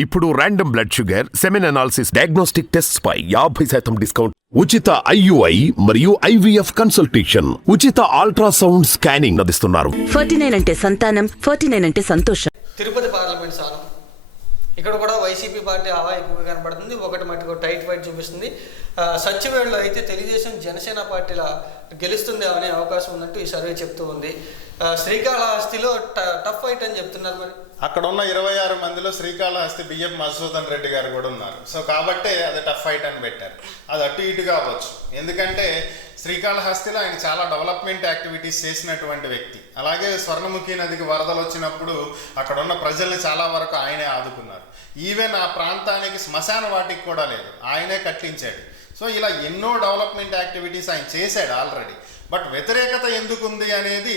ఇప్పుడు random blood sugar, semen analysis, diagnostic tests పై 50% discount, ఉచిత IUI మరియు IVF కన్సల్టేషన్, ఉచిత అల్ట్రాసౌండ్ స్కానింగ్ అందిస్తున్నారు. 49 అంటే సంతానం, 49 అంటే సంతోషం. తిరుపతి పార్లమెంట్ స్థానం ఇక్కడ కూడా వైసీపీ పార్టీ హవా ఎక్కువగా కనబడుతుంది. ఒకటి మటుకు టైట్ ఫైట్ చూపిస్తుంది. సచివేళ్ళలో అయితే తెలుగుదేశం జనసేన పార్టీల గెలుస్తుంది అనే అవకాశం ఉన్నట్టు ఈ సర్వే చెప్తూ ఉంది. శ్రీకాళహస్తిలో టఫ్ ఫైట్ అని చెప్తున్నారు. మరి అక్కడ ఉన్న 26 మందిలో శ్రీకాళహస్తి బియ్యం మధుసూదన్ రెడ్డి గారు కూడా ఉన్నారు. సో కాబట్టే అది టఫ్ ఫైట్ అని పెట్టారు. అది అటు ఇటుగా అవ్వచ్చు. ఎందుకంటే శ్రీకాళహస్తిలో ఆయన చాలా డెవలప్మెంట్ యాక్టివిటీస్ చేసినటువంటి వ్యక్తి. అలాగే స్వర్ణముఖి నదికి వరదలు వచ్చినప్పుడు అక్కడ ఉన్న ప్రజల్ని చాలా వరకు ఆయనే ఆదుకున్నారు. ఈవెన్ ఆ ప్రాంతానికి శ్మశాన వాటికి కూడా లేదు, ఆయనే కట్టించాడు. సో ఇలా ఎన్నో డెవలప్మెంట్ యాక్టివిటీస్ ఆయన చేశాడు ఆల్రెడీ. బట్ వ్యతిరేకత ఎందుకు ఉంది అనేది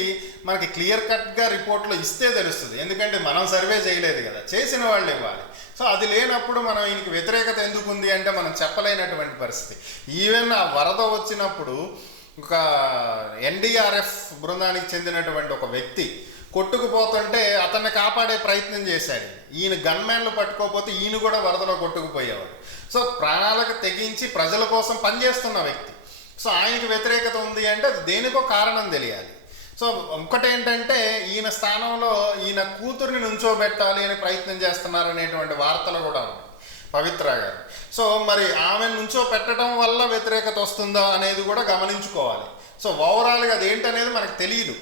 మనకి క్లియర్ కట్గా రిపోర్ట్లో ఇస్తే తెలుస్తుంది. ఎందుకంటే మనం సర్వే చేయలేదు కదా, చేసిన వాళ్ళు ఇవ్వాలి. సో అది లేనప్పుడు మనం ఈయనకి వ్యతిరేకత ఎందుకు ఉంది అంటే మనం చెప్పలేనటువంటి పరిస్థితి. ఈవెన్ ఆ వరద వచ్చినప్పుడు ఒక NDRF బృందానికి చెందినటువంటి ఒక వ్యక్తి కొట్టుకుపోతుంటే అతన్ని కాపాడే ప్రయత్నం చేశాడు. ఈయన గన్మ్యాన్లు పట్టుకోకపోతే ఈయన కూడా వరదలో కొట్టుకుపోయేవాడు. సో ప్రాణాలకు తెగించి ప్రజల కోసం పనిచేస్తున్న వ్యక్తి. సో ఆయనకి వ్యతిరేకత ఉంది అంటే అది దేనికో కారణం తెలియాలి. సో ఒకటేంటంటే ఈయన స్థానంలో ఈయన కూతుర్ని నుంచోబెట్టాలి అని ప్రయత్నం చేస్తున్నారనేటువంటి వార్తలు కూడా ఉన్నాయి, పవిత్ర గారు. సో మరి ఆమె నుంచో పెట్టడం వల్ల వ్యతిరేకత వస్తుందా అనేది కూడా గమనించుకోవాలి. సో ఓవరాల్గా అది ఏంటనేది మనకు తెలియదు.